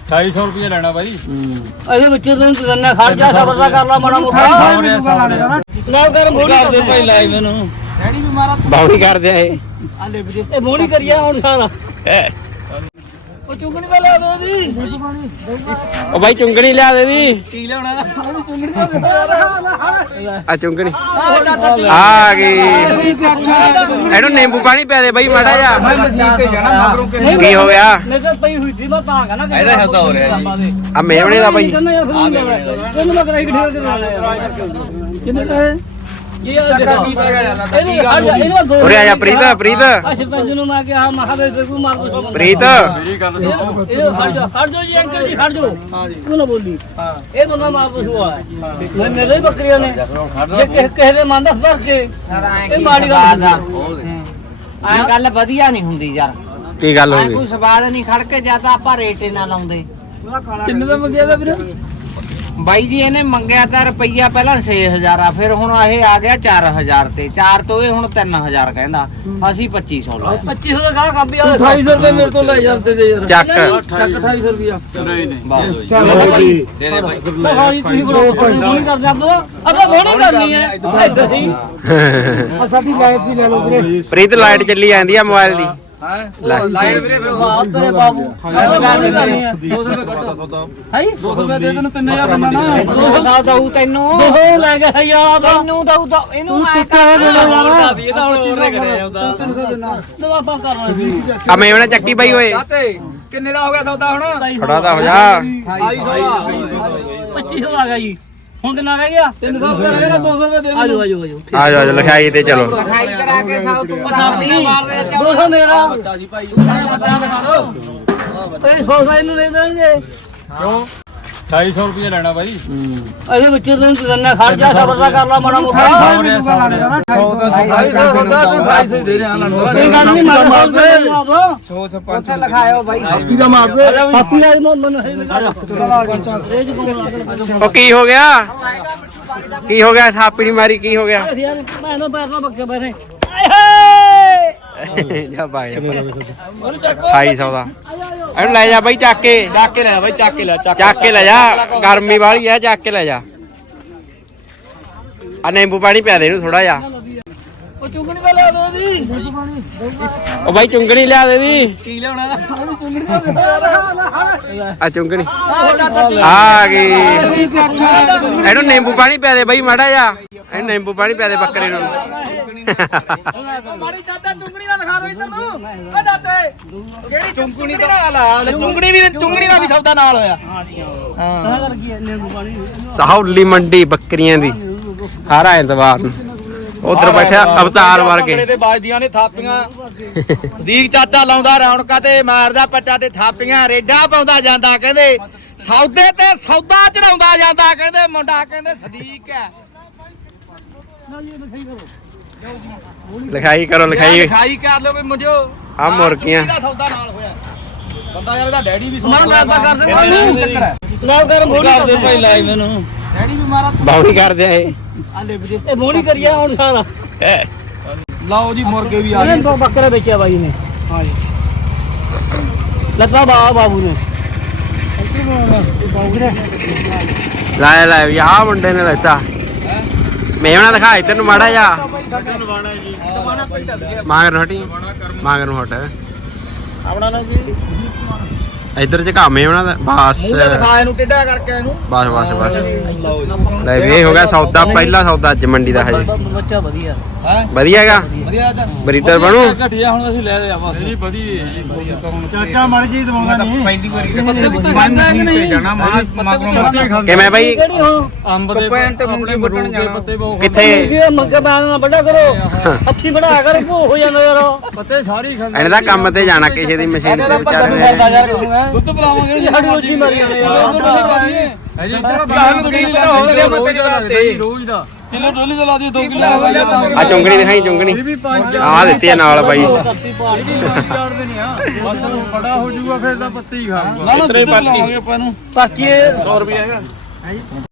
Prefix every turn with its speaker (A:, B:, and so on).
A: 250 ਰੁਪਏ ਲੈਣਾ ਬਾਈ।
B: ਇਹਦੇ ਵਿੱਚ ਤੈਨੂੰ ਦੰਨਾ ਖੜ ਜਾ ਸਬਰ ਦਾ ਕਰ ਲਾ ਮਾੜਾ ਮੋਟਾ ਨਾ ਕਰ ਮੋੜੀ
A: ਕਰਦੇ ਭਾਈ ਲਾਈ ਮੈਨੂੰ
B: ਡੈਡੀ ਵੀ ਮਾਰਾ
C: ਬਾਉਣੀ ਕਰਦੇ ਆ ਇਹ
B: ਆਲੇ ਵੀ ਇਹ ਮੋੜੀ ਕਰੀਆ ਹੁਣ ਸਾਰਾ ਉਹ ਚੁੰਗਣੀ ਦਾ ਲਾ ਦੋ ਦੀ
C: ਉਹ ਬਾਈ ਚੁੰਗਣੀ ਲਿਆ ਦੇ ਦੀ
B: ਕੀ ਲਿਆਉਣਾ ਚੁੰਗਣੀ
C: ਆ ਚੁੰਗਣੀ ਆ ਗਈ ਇਹਨੂੰ ਨਿੰਬੂ ਪਾਣੀ ਪਿਆ ਦੇ ਬਾਈ ਮਾੜਾ ਜਾ ਕੀ ਹੋ ਗਿਆ
B: ਮੈਂ ਤਾਂ ਪਈ ਹੋਈ ਸੀ ਮੈਂ ਤਾਂ ਕਹਣਾ
A: ਇਹਦਾ ਹੱਦਾ ਹੋ ਰਿਹਾ ਜੀ।
C: ਆ ਮੇਵਣੇ ਦਾ ਬਾਈ
B: ਇਹਨੂੰ ਮੈਂ ਕਰਾਈ ਕਿੱਥੇ ਕਿੰਨੇ ਦਾ ਹੈ ਇਹ ਇਹਨੂੰ
C: ਉਰੇ ਆ ਜਾ ਪ੍ਰੀਤ ਪ੍ਰੀਤ
B: ਸਰਪੰਚ ਨੂੰ ਮੈਂ ਕਿਹਾ ਮਹਾਵੇਦ ਨੂੰ ਮਾਰ ਦੋ
C: ਪ੍ਰੀਤ
A: ਮੇਰੀ ਗੱਲ ਸੁਣੋ।
B: ਇਹ ਖੜ ਜਾਓ ਜੀ ਅੰਕਲ ਜੀ ਖੜ ਜਾਓ ਤੂੰ ਨਾ ਬੋਲੀ ਇਹ ਦੋਨਾਂ ਮਾਰ ਪਸੂਆ ਮੈਂ ਮੇਰੇ ਬੱਕਰੀਆਂ ਨੇ ਜੇ ਕਿਸੇ ਦੇ ਮਨ ਦਾ ਫਰਕ ਕੇ ਇਹ ਮਾੜੀ ਗੱਲ
D: ਆ ਗੱਲ ਵਧੀਆ ਨਹੀਂ ਹੁੰਦੀ ਯਾਰ।
C: ਕੀ ਗੱਲ ਹੋ
D: ਕੋਈ
C: ਗਈ
D: ਸਵਾਲ ਨਹੀਂ ਖੜ ਕੇ ਜਾਂ ਤਾਂ ਆਪਾਂ ਰੇਟ ਨਾ ਲਾਉਂਦੇ।
B: ਕਿੰਨੇ ਦਾ ਮੰਗਿਆ ਦਾ ਵੀਰ
D: ਬਾਈ ਜੀ ਇਹਨੇ ਮੰਗਿਆ ਤਾਂ ਰੁਪਈਆ ਪਹਿਲਾਂ 6000 ਆ, ਫਿਰ ਹੁਣ ਇਹ ਆ ਗਿਆ 4000 ਤੇ 4 ਤੋਂ ਇਹ ਹੁਣ 3000 ਕਹਿੰਦਾ, ਅਸੀਂ 2500 ਲਾਇਆ।
B: 2500 ਦਾ ਗਾਹ ਕਾਬੀ ਆ 2800 ਰੁਪਏ ਮੇਰੇ ਤੋਂ ਲੈ ਜਾਂਦੇ ਤੇ ਯਾਰ
C: ਚੱਕ
B: 2800 ਰੁਪਿਆ
A: ਨਹੀਂ ਨਹੀਂ
D: ਬਸ
B: ਚਲੋ
A: ਜੀ ਦੇ ਦੇ ਭਾਈ।
B: ਭਾਈ ਤੁਸੀਂ ਬੋਣੀ ਕਰਦੇ ਆਪਾਂ ਬੋਣੀ ਕਰਨੀ ਹੈ ਇੱਧਰ ਸੀ ਆ ਸਾਡੀ ਲਾਈਟ ਵੀ ਲੈ ਲਓ ਵੀਰੇ
C: ਪ੍ਰੀਤ ਲਾਈਟ ਚੱਲੀ ਜਾਂਦੀ ਆ ਮੋਬਾਈਲ ਦੀ
A: ਲਾਈਨ ਵੀਰੇ
B: ਤੇਰੇ ਬਾਬੂ 200 ਰੁਪਏ ਦੇ ਤੈਨੂੰ 3000 ਦਿੰਦਾ ਨਾ
D: 200 ਦਊ ਤੈਨੂੰ,
B: ਉਹ ਲੈ ਗਿਆ ਯਾਰ
D: ਤੈਨੂੰ ਦਊ ਤਾਂ ਇਹਨੂੰ ਐ
A: ਇਹ ਤਾਂ ਹੁਣ ਚੂਰੇ ਕਰਿਆ ਜਾਂਦਾ।
B: ਤੂੰ ਆਪਾਂ ਕਰਨਾ ਸੀ
C: ਆ ਮੇਵਣਾ ਚੱਕੀ ਬਾਈ ਓਏ
A: ਕਿੰਨੇ ਦਾ ਹੋ ਗਿਆ ਸੌਦਾ ਹੁਣ?
C: ਖੜਾ ਤਾਂ ਹੋ ਜਾ
B: 2500 ਆ ਗਿਆ ਜੀ ਹੁਣ ਕਿੰਨਾ ਰਹਿ ਗਿਆ 300 ਰੁਪਏ ਰਹਿ ਗਿਆ 200 ਰੁਪਏ ਦੇ ਆਜੋ ਆਜੋ ਆਜੋ
C: ਆ ਜਾ ਲਿਖਾਈ ਤੇ ਚਲੋ
D: ਲਿਖਾਈ ਕਰਾ ਕੇ ਸਭ ਤੂੰ ਪਤਾ ਨਹੀਂ ਮਾਰਦੇ
B: 200 ਮੇਰਾ
A: ਜੀ ਭਾਈ ਬੱਚਾ ਦਿਖਾ ਦਿਓ।
B: ਇਹ 100 ਇਹਨੂੰ ਦੇ ਦੇਣਗੇ
A: ਕਿਉਂ 250 ਰੁਪਏ ਲੈਣਾ ਬਾਈ।
B: ਇਹਦੇ ਵਿੱਚ ਤੈਨੂੰ ਦੰਨਾ ਖੜ ਜਾ ਸਬਰ ਦਾ ਕਰ ਲਾ ਮਾੜਾ ਮੋਟਾ
A: ਦੇ ਰਿਹਾ ਨਾ
B: ਕੋਈ ਗੱਲ ਨਹੀਂ ਮਾਰੋ
D: ਉੱਥੇ ਲਿਖਾਇਓ ਬਾਈ।
B: ਹਾਪੀ ਆ ਮੈਨੂੰ
C: ਉਹ ਕੀ ਹੋ ਗਿਆ ਕੀ ਹੋ ਗਿਆ ਥਾਪੀ ਨਹੀਂ ਮਾਰੀ ਕੀ ਹੋ ਗਿਆ
B: ਯਾਰ ਮੈਂ ਨਾ ਪੈਰ ਨਾ ਬੱਕੇ ਬੈਠੇ ਆਏ
C: ਜਾ ਬਾਈ 250 ਦਾ ਇਹਨੂੰ ਲੈ ਜਾ ਬਾਈ ਚੱਕ ਕੇ
A: ਲੈ ਬਾਈ ਚੱਕ ਕੇ ਲੈ
C: ਚੱਕ ਕੇ ਲੈ ਜਾ ਗਰਮੀ ਵਾਲੀ ਐ ਚੱਕ ਕੇ ਲੈ ਜਾ ਆ ਨਿੰਬੂ ਪਾਣੀ ਪਿਆ ਦੇ ਇਹਨੂੰ ਥੋੜਾ ਜਿਹਾ
B: ਉਹ ਚੁੰਗਣੀ ਦਾ ਲਾ ਦੋ ਦੀ
C: ਉਹ ਬਾਈ ਚੁੰਗਣੀ ਲਿਆ ਦੇ ਦੀ
B: ਕੀ ਲਿਆਉਣਾ
C: ਆ ਚੁੰਗਣੀ ਆ ਗਈ ਇਹਨੂੰ ਨਿੰਬੂ ਪਾਣੀ ਪਿਆ ਦੇ ਬਾਈ ਮਾੜਾ ਜਾ ਇਹਨੂੰ ਨਿੰਬੂ ਪਾਣੀ ਪਿਆ ਦੇ ਬੱਕਰੇ ਨੂੰ
B: ਮਾੜੀ ਚਾਚਾ ਚੁੰਗਣੀ ਦਾ ਦਿਖਾ ਦੋ ਇੱਧਰ ਨੂੰ ਓ ਦਾਤੇ ਕਿਹੜੀ
A: ਚੁੰਗਣੀ ਦਾ ਲਾ ਚੁੰਗਣੀ ਦਾ ਵੀ ਸੌਦਾ ਨਾਲ ਹੋਇਆ।
B: ਤਾਂ ਕਰ ਕੀ ਨਿੰਬੂ ਪਾਣੀ
C: ਸਾਹੌਲੀ ਮੰਡੀ ਬੱਕਰੀਆਂ ਦੀ ਹਰ ਐਤਵਾਰ ਨੂੰ ਉਧਰ ਬੈਠਾ ਅਵਤਾਰ ਵਰਗੇ
A: ਤੇ ਬਾਜਦੀਆਂ ਨੇ ਥਾਪੀਆਂ ਦੀਕ ਚਾਚਾ ਲਾਉਂਦਾ ਰੌਣਕਾਂ ਤੇ ਮਾਰਦਾ ਪੱਟਾ ਤੇ ਥਾਪੀਆਂ ਰੇਡਾ ਪਾਉਂਦਾ ਜਾਂਦਾ ਕਹਿੰਦੇ ਸੌਦੇ ਤੇ ਸੌਦਾ ਚੜਾਉਂਦਾ ਜਾਂਦਾ ਕਹਿੰਦੇ ਮੁੰਡਾ ਕਹਿੰਦੇ ਸਦੀਕ ਹੈ।
C: ਲਿਖਾਈ ਕਰੋ ਲਿਖਾਈ
A: ਲਿਖਾਈ ਕਰ ਲਓ ਵੀ ਮੁੰਡਿਓ
C: ਆ ਮੁਰਗੀਆਂ
A: ਦਾ ਸੌਦਾ ਨਾਲ ਹੋਇਆ ਬੰਦਾ ਯਾਰ ਇਹਦਾ ਡੈਡੀ ਵੀ
B: ਨਾ ਕਰ ਨਾ ਕਰ ਮੋੜੀ ਕਰਦੇ
A: ਭਾਈ ਲਾਈ ਮੈਨੂੰ
B: ਡੈਡੀ ਵੀ ਮਾਰਾ
C: ਬਾਉਣੀ ਕਰਦੇ ਆ ਇਹ
B: ਆਲੇ ਵੀ ਇਹ ਮੋੜੀ ਕਰੀਆ ਹੁਣ ਸਾਰਾ
A: ਲਓ ਜੀ ਮੁਰਗੇ ਵੀ ਆ
B: ਇਹਨੇ ਦੋ ਬੱਕਰੇ ਵੇਚਿਆ ਬਾਈ ਨੇ ਹਾਂ ਜੀ ਲੱਗਾ ਬਾਬੂ ਨੇ
C: ਲਾਇਆ ਲਾਇਆ ਆ ਮੁੰਡੇ ਨੇ ਲੈਤਾ ਮੇਵਣਾ ਦਿਖਾ ਇੱਧਰ ਨੂੰ ਮਾੜਾ ਜਾ ਮਾਂਗਰ ਨੂੰ ਹਟੀ ਮਾਂਗਰ ਨੂੰ ਹਟ
A: ਆਪਣਾ ਨਾ ਜੀ
C: ਇੱਧਰ ਝਕਾ ਮੇਵਣਾ ਦਾ ਬਸ
A: ਦਿਖਾ ਇਹਨੂੰ ਟੇਢਾ ਕਰਕੇ ਇਹਨੂੰ
C: ਬਸ ਬਸ ਬਸ
A: ਲਓ ਜੀ
C: ਲੈ ਵੀ ਇਹ ਹੋ ਗਿਆ ਸੌਦਾ ਪਹਿਲਾ ਸੌਦਾ ਅੱਜ ਮੰਡੀ ਦਾ ਹਜੇ
B: ਬੱਚਾ ਵਧੀਆ
A: ਹੈ
C: ਵਧੀਆ ਹੈਗਾ
A: ਵਧੀਆ ਚ
C: ਬਰੀਦਰ ਬਣੂ
A: ਘਟਿਆ ਹੁਣ ਅਸੀਂ ਲੈ ਲਿਆ ਬਸ ਜੀ ਵਧੀਆ ਜੀ
B: ਚਾਚਾ ਮਾੜੀ ਚੀਜ਼ ਦਵਾਉਂਦਾ ਨਹੀਂ
A: ਪਹਿਲੀ ਵਾਰੀ ਤੇ ਜਾਣਾ ਮਗਰੋਂ ਮੱਤੇ ਖਾਂਦੇ
C: ਕਿਵੇਂ ਬਾਈ
B: ਕਿਹੜੀ ਹੋ
A: ਅੰਬ ਦੇ ਤੇ ਮੂੰਗੀ ਵੱਟਣ ਜਾਣਾ ਪੱਤੇ ਬਹੁਤ
C: ਕਿੱਥੇ
B: ਇਹ ਮੰਗੇ ਬਾਣ ਵੱਡਾ ਕਰੋ ਹੱਥੀ ਬਣਾ ਕਰ ਭੂ ਹੋ ਜਾਂਦਾ ਯਾਰ
A: ਪੱਤੇ ਸਾਰੀ ਖਾਂਦੇ
C: ਇਹਨੇ ਤਾਂ ਕੰਮ ਤੇ ਜਾਣਾ ਕਿਸੇ ਦੀ ਮਸ਼ੀਨ ਤੇ ਵਿਚਾਰੇ ਨੇ
A: ਦੁੱਧ ਪਿਲਾਵਾਂਗੇ
B: ਸਾਡੀ ਰੋਜੀ ਮਾਰੀ ਜਾਂਦੇ ਯਾਰ
A: ਹੈ ਜੀ ਤੁਹਾਨੂੰ ਕੀ ਪਤਾ ਹੋ ਰਿਹਾ ਮੱਤੇ ਜਵਾਤੇ ਰੋਜ਼ ਦਾ ਕਿਲੋ ਡੋਲੀ ਦਾ ਲਾ ਦਿਓ 2 ਕਿਲੋ
C: ਆ ਚੁੰਗਣੀ ਦਿਖਾਈ ਚੁੰਗਣੀ ਆ ਦਿੱਤੀ ਆ ਨਾਲ ਬਾਈ
A: ਜਾਣਦੇ ਨਹੀਂ ਆ ਬਸ ਬੜਾ ਹੋ ਜਾਊਗਾ ਫਿਰ ਤਾਂ ਪੱਤੇ ਹੀ ਖਾਊਗਾ
B: ਪਰਚੀ 100 ਰੁਪਏ ਹੈਗਾ